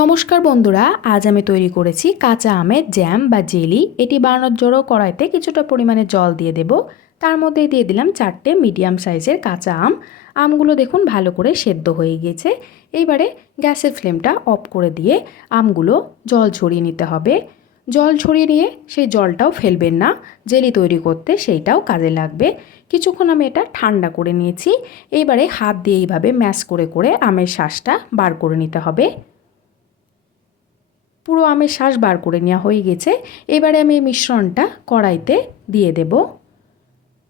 নমস্কার বন্ধুরা, আজ আমি তৈরি করেছি কাঁচা আমের জ্যাম বা জেলি। এটি বানানোর জন্য কড়াইতে কিছুটা পরিমাণে জল দিয়ে দেব। তার মধ্যে দিয়ে দিলাম 4টে মিডিয়াম সাইজের কাঁচা আম। আমগুলো দেখুন ভালো করে সেদ্ধ হয়ে গিয়েছে। এইবারে গ্যাসের ফ্লেমটা অফ করে দিয়ে আমগুলো জল ঝরিয়ে নিতে হবে। জল ঝরিয়ে নিয়ে সেই জলটাও ফেলবেন না, জেলি তৈরি করতে সেইটাও কাজে লাগবে। কিছুক্ষণ আমি এটা ঠান্ডা করে নিয়েছি। এইবারে হাত দিয়ে এইভাবে ম্যাশ করে করে আমের শাঁসটা বার করে নিতে হবে। পুরো আমের শাঁস বার করে নেওয়া হয়ে গেছে। এবারে আমি এই মিশ্রণটা কড়াইতে দিয়ে দেব।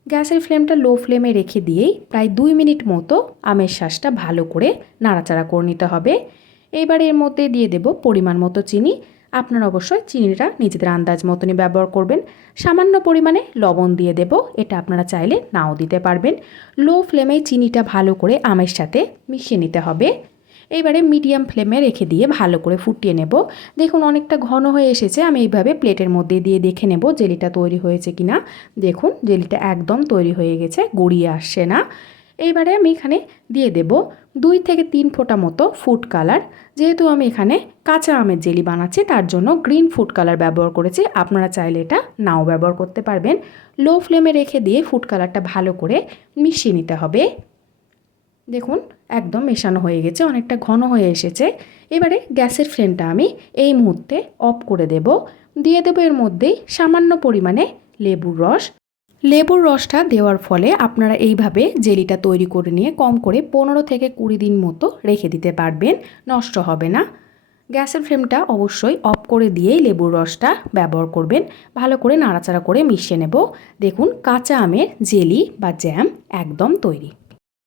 গ্যাসের ফ্লেমটা লো ফ্লেমে রেখে দিয়েই প্রায় 2 মিনিট মতো আমের শাঁসটা ভালো করে নাড়াচাড়া করে নিতে হবে। এইবারে এর মধ্যে দিয়ে দেব পরিমাণ মতো চিনি। আপনারা অবশ্যই চিনিটা নিজেদের আন্দাজ মতনই ব্যবহার করবেন। সামান্য পরিমাণে লবণ দিয়ে দেব, এটা আপনারা চাইলে নাও দিতে পারবেন। লো ফ্লেমে চিনিটা ভালো করে আমের সাথে মিশিয়ে নিতে হবে। এইবারে মিডিয়াম ফ্লেমে রেখে দিয়ে ভালো করে ফুটিয়ে নেব। দেখুন অনেকটা ঘন হয়ে এসেছে। আমি এইভাবে প্লেটের মধ্যে দিয়ে দেখে নেব জেলিটা তৈরি হয়েছে কিনা। দেখুন জেলিটা একদম তৈরি হয়ে গেছে, গড়িয়ে আসছে না। এইবারে আমি এখানে দিয়ে দেব 2 থেকে 3 ফোঁটা মতো ফুড কালার। যেহেতু আমি এখানে কাঁচা আমের জেলি বানাচ্ছি তার জন্য গ্রিন ফুড কালার ব্যবহার করেছি, আপনারা চাইলে এটা নাও ব্যবহার করতে পারবেন। লো ফ্লেমে রেখে দিয়ে ফুড কালারটা ভালো করে মিশিয়ে নিতে হবে। দেখুন একদম মেশানো হয়ে গেছে, অনেকটা ঘন হয়ে এসেছে। এবারে গ্যাসের ফ্লেমটা আমি এই মুহূর্তে অফ করে দেব। দিয়ে দেবো এর মধ্যেই সামান্য পরিমাণে লেবুর রস। লেবুর রসটা দেওয়ার ফলে আপনারা এইভাবে জেলিটা তৈরি করে নিয়ে কম করে 15 থেকে 20 দিন মতো রেখে দিতে পারবেন, নষ্ট হবে না। গ্যাসের ফ্লেমটা অবশ্যই অফ করে দিয়েই লেবুর রসটা ব্যবহার করবেন। ভালো করে নাড়াচাড়া করে মিশিয়ে নেব। দেখুন কাঁচা আমের জেলি বা জ্যাম একদম তৈরি।